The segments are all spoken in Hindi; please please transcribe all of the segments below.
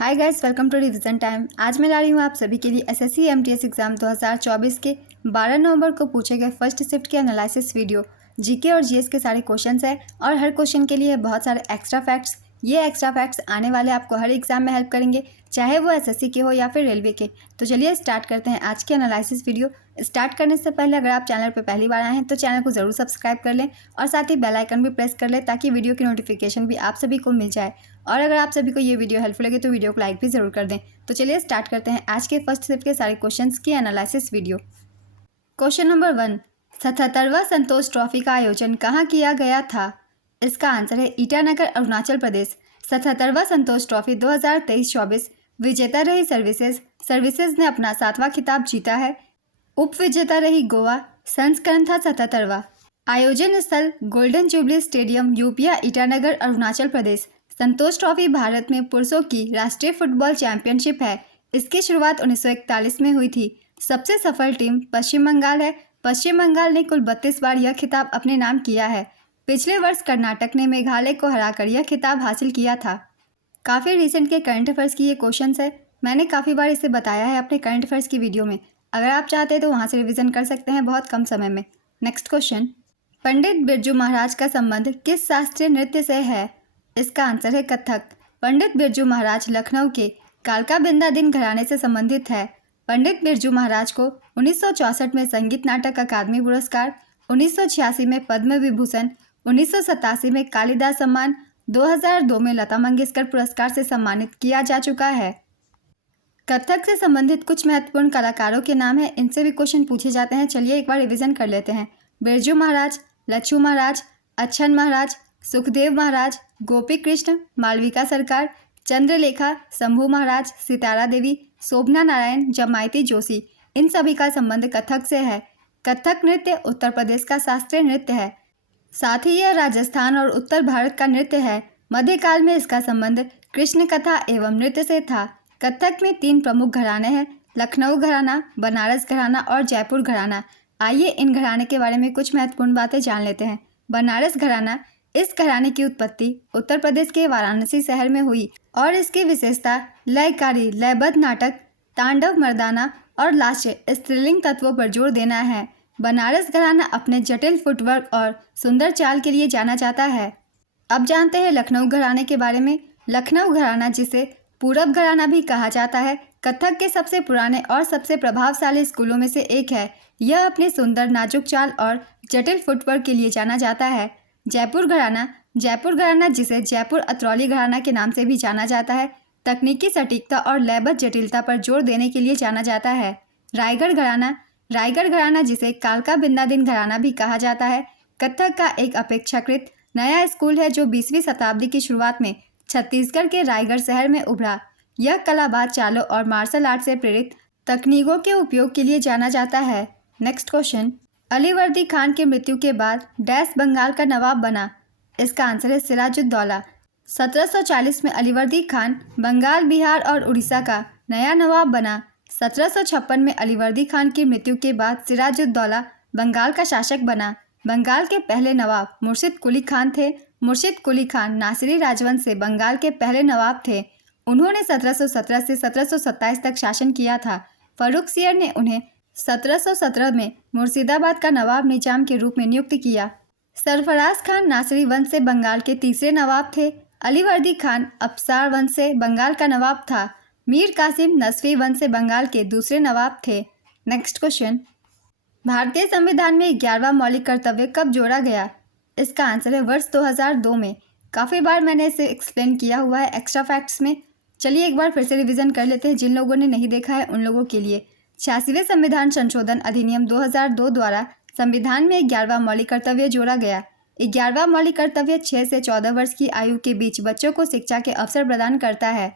Hi guys, welcome to revision time. आज मैं ला रही हूँ आप सभी के लिए एसएससी एमटीएस एग्जाम 2024 के 12 नवंबर को पूछे गए फर्स्ट शिफ्ट के एनालिसिस वीडियो। जीके और जीएस के सारे क्वेश्चंस है और हर क्वेश्चन के लिए बहुत सारे एक्स्ट्रा फैक्ट्स। ये एक्स्ट्रा फैक्ट्स आने वाले आपको हर एग्जाम में हेल्प करेंगे, चाहे वो एसएससी के हो या फिर रेलवे के। तो चलिए स्टार्ट करते हैं आज के एनालिसिस वीडियो। स्टार्ट करने से पहले अगर आप चैनल पर पहली बार आए हैं तो चैनल को ज़रूर सब्सक्राइब कर लें और साथ ही बेल आइकन भी प्रेस कर लें ताकि वीडियो की नोटिफिकेशन भी आप सभी को मिल जाए। और अगर आप सभी को ये वीडियो हेल्पफुल लगे तो वीडियो को लाइक भी ज़रूर कर दें। तो चलिए स्टार्ट करते हैं आज के फर्स्ट शिफ्ट के सारे क्वेश्चंस की एनालिसिस वीडियो। क्वेश्चन नंबर 1, 77वां संतोष ट्रॉफी का आयोजन कहाँ किया गया था? इसका आंसर है ईटानगर, अरुणाचल प्रदेश। 77वां संतोष ट्रॉफी 2023-24 विजेता रही सर्विसेज ने अपना 7वां खिताब जीता है। उप विजेता रही गोवा, संस्करण था 77वां। आयोजन स्थल गोल्डन जुबली स्टेडियम, यूपिया, ईटानगर, अरुणाचल प्रदेश। संतोष ट्रॉफी भारत में पुरुषों की राष्ट्रीय फुटबॉल चैंपियनशिप है। इसकी शुरुआत 1941 में हुई थी। सबसे सफल टीम पश्चिम बंगाल है। पश्चिम बंगाल ने कुल 32 बार यह खिताब अपने नाम किया है। पिछले वर्ष कर्नाटक ने मेघालय को हराकर यह खिताब हासिल किया था। काफ़ी रिसेंट के करंट अफेयर्स की ये क्वेश्चंस है। मैंने काफ़ी बार इसे बताया है अपने करंट अफेयर्स की वीडियो में। अगर आप चाहते हैं तो वहाँ से रिविजन कर सकते हैं बहुत कम समय में। नेक्स्ट क्वेश्चन, पंडित बिरजू महाराज का संबंध किस शास्त्रीय नृत्य से है? इसका आंसर है कथक। पंडित बिरजू महाराज लखनऊ के कालका बिंदादिन घराने से संबंधित है। पंडित बिरजू महाराज को 1964 में संगीत नाटक अकादमी पुरस्कार, 1986 में पद्म विभूषण, 1987 में कालिदास सम्मान, 2002 में लता मंगेशकर पुरस्कार से सम्मानित किया जा चुका है। कथक से संबंधित कुछ महत्वपूर्ण कलाकारों के नाम हैं। इनसे भी क्वेश्चन पूछे जाते हैं। चलिए एक बार रिवीजन कर लेते हैं। बिरजू महाराज, लच्छू महाराज, अच्छन महाराज, सुखदेव महाराज, गोपी कृष्ण, मालविका सरकार, चंद्रलेखा, शंभू महाराज, सितारा देवी, शोभना नारायण, जमायती जोशी। इन सभी का संबंध कथक से है। कथक नृत्य उत्तर प्रदेश का शास्त्रीय नृत्य है। साथ ही यह राजस्थान और उत्तर भारत का नृत्य है। मध्यकाल में इसका संबंध कृष्ण कथा एवं नृत्य से था। कथक में 3 प्रमुख घराने हैं, लखनऊ घराना, बनारस घराना और जयपुर घराना। आइए इन घराने के बारे में कुछ महत्वपूर्ण बातें जान लेते हैं। बनारस घराना, इस घराने की उत्पत्ति उत्तर प्रदेश के वाराणसी शहर में हुई और इसकी विशेषता लयकारी, लयबद्ध नाटक, तांडव मर्दाना और लास्य स्त्रीलिंग तत्वों पर जोर देना है। बनारस घराना अपने जटिल फुटवर्क और सुंदर चाल के लिए जाना जाता है। अब जानते हैं लखनऊ घराने के बारे में। लखनऊ घराना, जिसे पूरब घराना भी कहा जाता है, कथक के सबसे पुराने और सबसे प्रभावशाली स्कूलों में से एक है। यह अपने सुंदर नाजुक चाल और जटिल फुटवर्क के लिए जाना जाता है। जयपुर घराना, जिसे जयपुर अतरौली घराना के नाम से भी जाना जाता है, तकनीकी सटीकता और लयबद्ध जटिलता पर जोर देने के लिए जाना जाता है। रायगढ़ घराना, जिसे कालका बिंदादिन घराना भी कहा जाता है, कथक का एक अपेक्षाकृत नया स्कूल है जो 20वीं शताब्दी की शुरुआत में छत्तीसगढ़ के रायगढ़ शहर में उभरा। यह कलाबाज चालों और मार्शल आर्ट से प्रेरित तकनीकों के उपयोग के लिए जाना जाता है। नेक्स्ट क्वेश्चन, अलीवर्दी खान की मृत्यु के बाद डैश बंगाल का नवाब बना? इसका आंसर है सिराजुद्दौला। 1740 में अलीवर्दी खान बंगाल, बिहार और उड़ीसा का नया नवाब बना। 1756 में अलीवर्दी खान की मृत्यु के बाद सिराजुद्दौला बंगाल का शासक बना। बंगाल के पहले नवाब मुर्शिद कुली खान थे। मुर्शिद कुली खान नासिरी राजवंश से बंगाल के पहले नवाब थे। उन्होंने 1717 से 1727 तक शासन किया था। फर्रुखसियर ने उन्हें 1717 में मुर्शिदाबाद का नवाब निजाम के रूप में नियुक्त किया। सरफराज खान नासिरी वंश से बंगाल के तीसरे नवाब थे। अलीवर्दी खान अफसार वंश से बंगाल का नवाब था। मीर कासिम नस्वी वंश से बंगाल के दूसरे नवाब थे। नेक्स्ट क्वेश्चन, भारतीय संविधान में 11वां मौलिक कर्तव्य कब जोड़ा गया? इसका आंसर है वर्ष 2002 में। काफ़ी बार मैंने इसे एक्सप्लेन किया हुआ है एक्स्ट्रा फैक्ट्स में। चलिए एक बार फिर से रिवीजन कर लेते हैं। जिन लोगों ने नहीं देखा है उन लोगों के लिए 86वें संविधान संशोधन अधिनियम 2002 द्वारा संविधान में 11वां मौलिक कर्तव्य जोड़ा गया। 11वां मौलिक कर्तव्य 6 से 14 वर्ष की आयु के बीच बच्चों को शिक्षा के अवसर प्रदान करता है।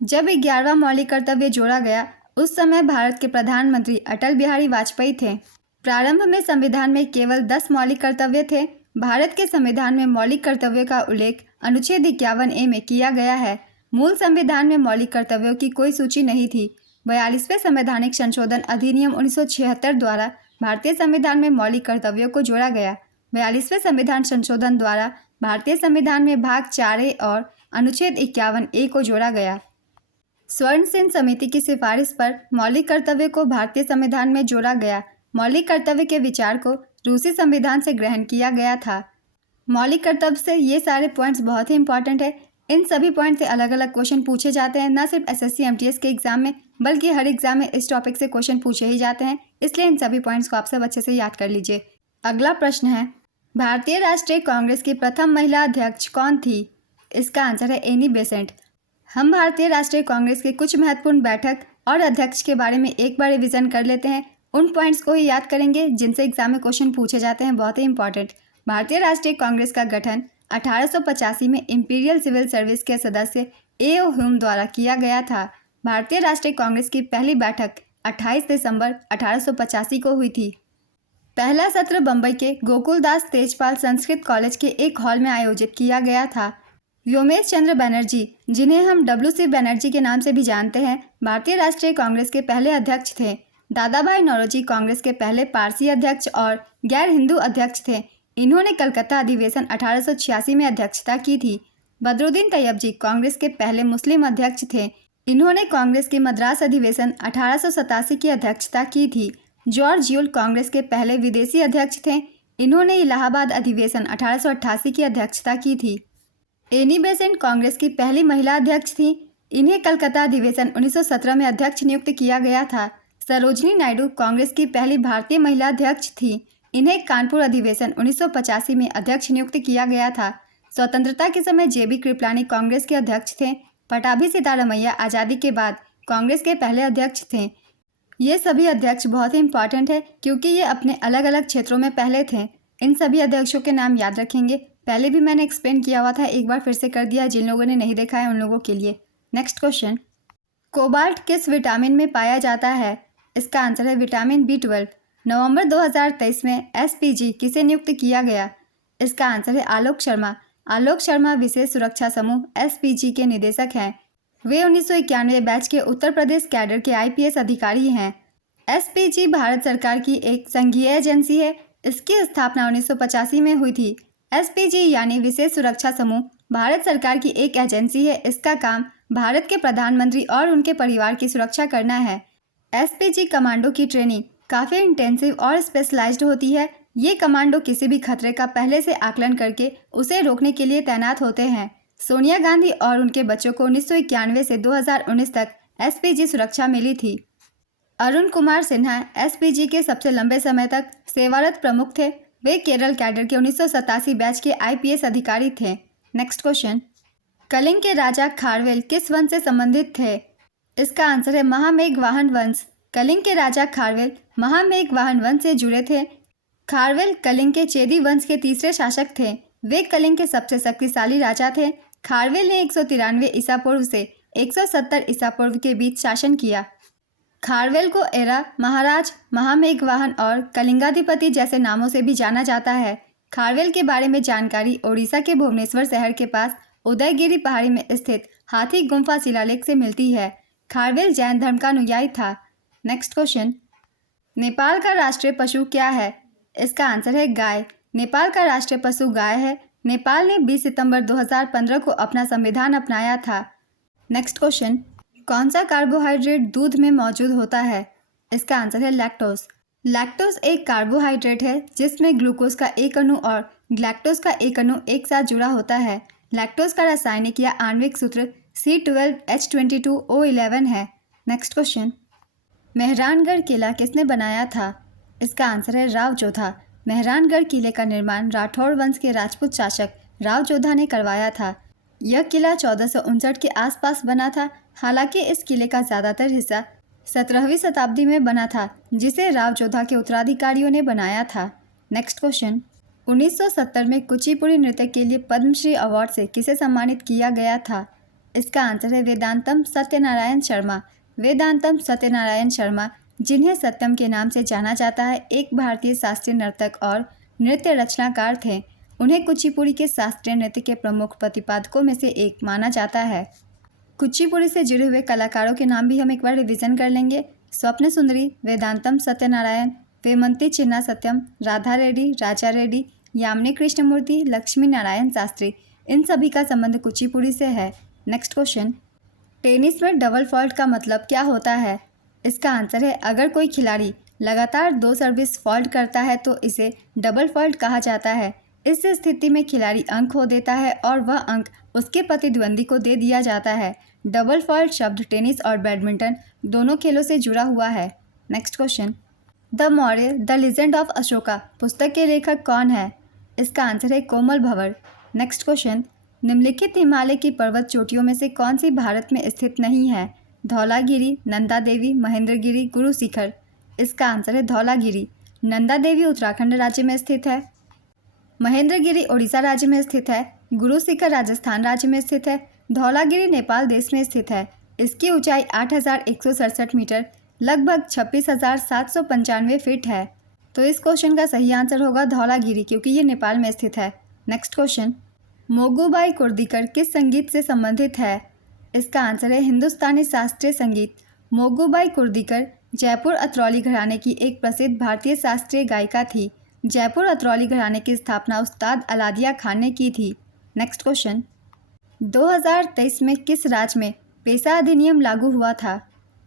जब 11वां मौलिक कर्तव्य जोड़ा गया उस समय भारत के प्रधानमंत्री अटल बिहारी वाजपेयी थे। प्रारंभ में संविधान में केवल 10 मौलिक कर्तव्य थे। भारत के संविधान में मौलिक कर्तव्यों का उल्लेख अनुच्छेद 51A में किया गया है। मूल संविधान में मौलिक कर्तव्यों की कोई सूची नहीं थी। 42वें संवैधानिक संशोधन अधिनियम 1976 द्वारा भारतीय संविधान में मौलिक कर्तव्यों को जोड़ा गया। 42वें संविधान संशोधन द्वारा भारतीय संविधान में भाग 4A और अनुच्छेद 51A को जोड़ा गया। स्वर्ण सेन समिति की सिफारिश पर मौलिक कर्तव्य को भारतीय संविधान में जोड़ा गया। मौलिक कर्तव्य के विचार को रूसी संविधान से ग्रहण किया गया था। मौलिक कर्तव्य से ये सारे पॉइंट्स बहुत ही इंपॉर्टेंट है। इन सभी पॉइंट से अलग अलग क्वेश्चन पूछे जाते हैं, न सिर्फ एसएससी एमटीएस के एग्जाम में बल्कि हर एग्जाम में इस टॉपिक से क्वेश्चन पूछे ही जाते हैं। इसलिए इन सभी पॉइंट्स को आप सब अच्छे से याद कर लीजिए। अगला प्रश्न है, भारतीय राष्ट्रीय कांग्रेस की प्रथम महिला अध्यक्ष कौन थी? इसका आंसर है एनी बेसेंट। हम भारतीय राष्ट्रीय कांग्रेस के कुछ महत्वपूर्ण बैठक और अध्यक्ष के बारे में एक बार रिविजन कर लेते हैं। उन पॉइंट्स को ही याद करेंगे जिनसे एग्जाम में क्वेश्चन पूछे जाते हैं, बहुत ही इंपॉर्टेंट। भारतीय राष्ट्रीय कांग्रेस का गठन 1885 में इंपीरियल सिविल सर्विस के सदस्य ए.ओ. ह्यूम द्वारा किया गया था। भारतीय राष्ट्रीय कांग्रेस की पहली बैठक 28 दिसंबर 1885 को हुई थी। पहला सत्र बम्बई के गोकुलदास तेजपाल संस्कृत कॉलेज के एक हॉल में आयोजित किया गया था। व्योमेश चंद्र बनर्जी, जिन्हें हम W.C. बनर्जी के नाम से भी जानते हैं, भारतीय राष्ट्रीय कांग्रेस के पहले अध्यक्ष थे। दादा भाई नौरोजी कांग्रेस के पहले पारसी अध्यक्ष और गैर हिंदू अध्यक्ष थे। इन्होंने कलकत्ता अधिवेशन 1886 में अध्यक्षता की थी। बदरुद्दीन तैयबजी कांग्रेस के पहले मुस्लिम अध्यक्ष थे। इन्होंने कांग्रेस के मद्रास अधिवेशन 1887 की अध्यक्षता की थी। जॉर्ज यूल कांग्रेस के पहले विदेशी अध्यक्ष थे। इन्होंने इलाहाबाद अधिवेशन 1888 की अध्यक्षता की थी। एनी बेसेंट कांग्रेस की पहली महिला अध्यक्ष थी। इन्हें कलकत्ता अधिवेशन 1917 में अध्यक्ष नियुक्त किया गया था। सरोजनी नायडू कांग्रेस की पहली भारतीय महिला अध्यक्ष थी। इन्हें कानपुर अधिवेशन 1985 में अध्यक्ष नियुक्त किया गया था। स्वतंत्रता के समय जे.बी. कृपलानी कांग्रेस के अध्यक्ष थे। पटाभी सीतारमैया आज़ादी के बाद कांग्रेस के पहले अध्यक्ष थे। ये सभी अध्यक्ष बहुत ही इंपॉर्टेंट है क्योंकि ये अपने अलग अलग क्षेत्रों में पहले थे। इन सभी अध्यक्षों के नाम याद रखेंगे। पहले भी मैंने एक्सप्लेन किया हुआ था, एक बार फिर से कर दिया। जिन लोगों ने नहीं देखा है उन लोगों के लिए। नेक्स्ट क्वेश्चन, कोबाल्ट किस विटामिन में पाया जाता है? इसका आंसर है विटामिन B12। नवंबर 2023 में SPG किसे नियुक्त किया गया? इसका आंसर है आलोक शर्मा। आलोक शर्मा विशेष सुरक्षा समूह SPG के निदेशक हैं। वे 1991 बैच के उत्तर प्रदेश कैडर के IPS अधिकारी हैं। SPG भारत सरकार की एक संघीय एजेंसी है। इसकी स्थापना 1985 में हुई थी। SPG यानी विशेष सुरक्षा समूह भारत सरकार की एक एजेंसी है। इसका काम भारत के प्रधानमंत्री और उनके परिवार की सुरक्षा करना है। SPG कमांडो की ट्रेनिंग काफ़ी इंटेंसिव और स्पेशलाइज्ड होती है। ये कमांडो किसी भी खतरे का पहले से आकलन करके उसे रोकने के लिए तैनात होते हैं। सोनिया गांधी और उनके बच्चों को 1991 से 2019 तक SPG सुरक्षा मिली थी। अरुण कुमार सिन्हा SPG के सबसे लंबे समय तक सेवारत प्रमुख थे। वे केरल कैडर के 1987 बैच के IPS अधिकारी थे। नेक्स्ट क्वेश्चन, कलिंग के राजा खारवेल किस वंश से संबंधित थे? इसका आंसर है महामेघवाहन वंश। कलिंग के राजा खारवेल महामेघवाहन वंश से जुड़े थे। खारवेल कलिंग के चेदी वंश के तीसरे शासक थे। वे कलिंग के सबसे शक्तिशाली राजा थे। खारवेल ने 193 ईसा पूर्व से 170 ईसा पूर्व के बीच शासन किया। खारवेल को एरा, महाराज, महामेघवाहन और कलिंगाधिपति जैसे नामों से भी जाना जाता है। खारवेल के बारे में जानकारी ओडिशा के भुवनेश्वर शहर के पास उदयगिरी पहाड़ी में स्थित हाथी गुम्फा शिलालेख से मिलती है। खारवेल जैन धर्म का अनुयायी था। नेक्स्ट क्वेश्चन, नेपाल का राष्ट्रीय पशु क्या है? इसका आंसर है गाय। नेपाल का राष्ट्रीय पशु गाय है। नेपाल ने 20 सितंबर 2015 को अपना संविधान अपनाया था। नेक्स्ट क्वेश्चन, कौन सा कार्बोहाइड्रेट दूध में मौजूद होता है? इसका आंसर है लैक्टोज। लैक्टोज एक कार्बोहाइड्रेट है जिसमें ग्लूकोज का एक अणु और ग्लैक्टोज का एक अणु एक साथ जुड़ा होता है। लैक्टोज का रासायनिक या आणविक सूत्र C12H22O11 है। नेक्स्ट क्वेश्चन, मेहरानगढ़ किला किसने बनाया था? इसका आंसर है राव जोधा। मेहरानगढ़ किले का निर्माण राठौड़ वंश के राजपूत शासक राव जोधा ने करवाया था। यह किला 1459 के आसपास बना था। हालांकि इस किले का ज़्यादातर हिस्सा 17वीं शताब्दी में बना था, जिसे राव जोधा के उत्तराधिकारियों ने बनाया था। नेक्स्ट क्वेश्चन, 1970 में कुचिपुड़ी नृत्य के लिए पद्मश्री अवार्ड से किसे सम्मानित किया गया था? इसका आंसर है वेदांतम सत्यनारायण शर्मा। वेदांतम सत्यनारायण शर्मा, जिन्हें सत्यम के नाम से जाना जाता है, एक भारतीय शास्त्रीय नर्तक और नृत्य रचनाकार थे। उन्हें कुचिपुड़ी के शास्त्रीय नृत्य के प्रमुख प्रतिपादकों में से एक माना जाता है। कुचिपुड़ी से जुड़े हुए कलाकारों के नाम भी हम एक बार रिवीजन कर लेंगे। स्वप्न सुंदरी, वेदांतम सत्यनारायण, वेमंती चिन्ना सत्यम, राधा रेड्डी, राजा रेड्डी, यामिनी कृष्णमूर्ति, लक्ष्मी नारायण शास्त्री, इन सभी का संबंध कुचिपुड़ी से है। नेक्स्ट क्वेश्चन, टेनिस में डबल फॉल्ट का मतलब क्या होता है? इसका आंसर है अगर कोई खिलाड़ी लगातार 2 सर्विस फॉल्ट करता है तो इसे डबल फॉल्ट कहा जाता है। इस स्थिति में खिलाड़ी अंक खो देता है और वह अंक उसके प्रतिद्वंदी को दे दिया जाता है। डबल फॉल्ट शब्द टेनिस और बैडमिंटन दोनों खेलों से जुड़ा हुआ है। Next question, the Maurya the legend of Ashoka पुस्तक के लेखक कौन है? इसका आंसर है कोमल भंवर। नेक्स्ट क्वेश्चन, निम्नलिखित हिमालय की पर्वत चोटियों में से कौन सी भारत में स्थित नहीं है? धौलागिरी, नंदा देवी, महेंद्रगिरी, गुरु शिखर। इसका आंसर है धौलागिरी। नंदा देवी उत्तराखंड राज्य में स्थित है, महेंद्रगिरी ओडिशा राज्य में स्थित है, गुरु शिखर राजस्थान राज्य में स्थित है, धौलागिरी नेपाल देश में स्थित है। इसकी ऊंचाई 8,167 मीटर लगभग 26,795 फीट है। तो इस क्वेश्चन का सही आंसर होगा धौलागिरी, क्योंकि ये नेपाल में स्थित है। नेक्स्ट क्वेश्चन, मोगूबाई कुर्दीकर किस संगीत से संबंधित है? इसका आंसर है हिंदुस्तानी शास्त्रीय संगीत। मोगूबाई कुर्दीकर जयपुर अतरौली घराने की एक प्रसिद्ध भारतीय शास्त्रीय गायिका थी। जयपुर अतरौली घराने की स्थापना उस्ताद अलादिया खान ने की थी। नेक्स्ट क्वेश्चन, 2023 में किस राज्य में पेशा अधिनियम लागू हुआ था?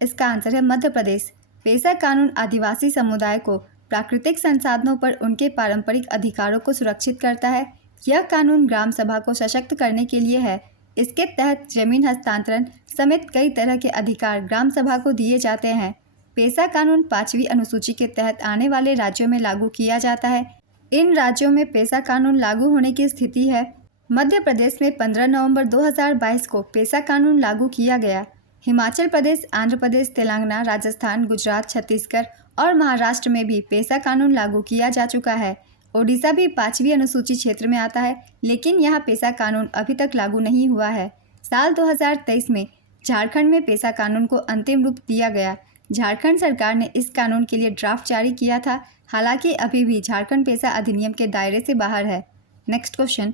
इसका आंसर है मध्य प्रदेश। पेशा कानून आदिवासी समुदाय को प्राकृतिक संसाधनों पर उनके पारंपरिक अधिकारों को सुरक्षित करता है। यह कानून ग्राम सभा को सशक्त करने के लिए है। इसके तहत जमीन हस्तांतरण समेत कई तरह के अधिकार ग्राम सभा को दिए जाते हैं। पेशा कानून 5वीं अनुसूची के तहत आने वाले राज्यों में लागू किया जाता है। इन राज्यों में पेशा कानून लागू होने की स्थिति है। मध्य प्रदेश में 15 नवंबर 2022 को पेशा कानून लागू किया गया। हिमाचल प्रदेश, आंध्र प्रदेश, तेलंगाना, राजस्थान, गुजरात, छत्तीसगढ़ और महाराष्ट्र में भी पेशा कानून लागू किया जा चुका है। ओडिशा भी 5वीं अनुसूची क्षेत्र में आता है, लेकिन यहाँ पेशा कानून अभी तक लागू नहीं हुआ है। साल 2023 में झारखंड में पेशा कानून को अंतिम रूप दिया गया। झारखंड सरकार ने इस कानून के लिए ड्राफ्ट जारी किया था, हालांकि अभी भी झारखंड पेशा अधिनियम के दायरे से बाहर है। नेक्स्ट क्वेश्चन,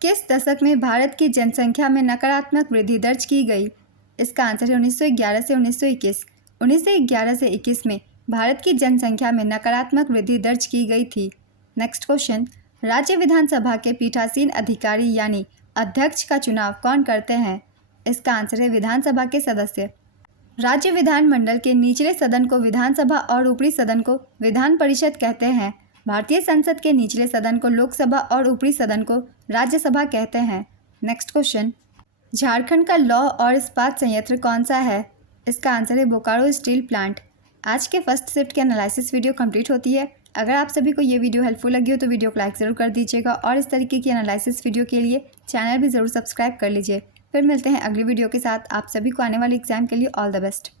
किस दशक में भारत की जनसंख्या में नकारात्मक वृद्धि दर्ज की गई? इसका आंसर है 1911 से 1921। 1911 से 21 में भारत की जनसंख्या में नकारात्मक वृद्धि दर्ज की गई थी। नेक्स्ट क्वेश्चन, राज्य विधानसभा के पीठासीन अधिकारी यानी अध्यक्ष का चुनाव कौन करते हैं? इसका आंसर है विधानसभा के सदस्य। राज्य विधानमंडल के निचले सदन को विधानसभा और ऊपरी सदन को विधान परिषद कहते हैं। भारतीय संसद के निचले सदन को लोकसभा और ऊपरी सदन को राज्यसभा कहते हैं। नेक्स्ट क्वेश्चन, झारखंड का लौह और इस्पात संयंत्र कौन सा है? इसका आंसर है बोकारो स्टील प्लांट। आज के फर्स्ट शिफ्ट के एनालिसिस वीडियो कंप्लीट होती है। अगर आप सभी को ये वीडियो हेल्पफुल लगी हो तो वीडियो को लाइक ज़रूर कर दीजिएगा और इस तरीके की एनालिसिस वीडियो के लिए चैनल भी ज़रूर सब्सक्राइब कर लीजिए। फिर मिलते हैं अगली वीडियो के साथ। आप सभी को आने वाले एग्जाम के लिए ऑल द बेस्ट।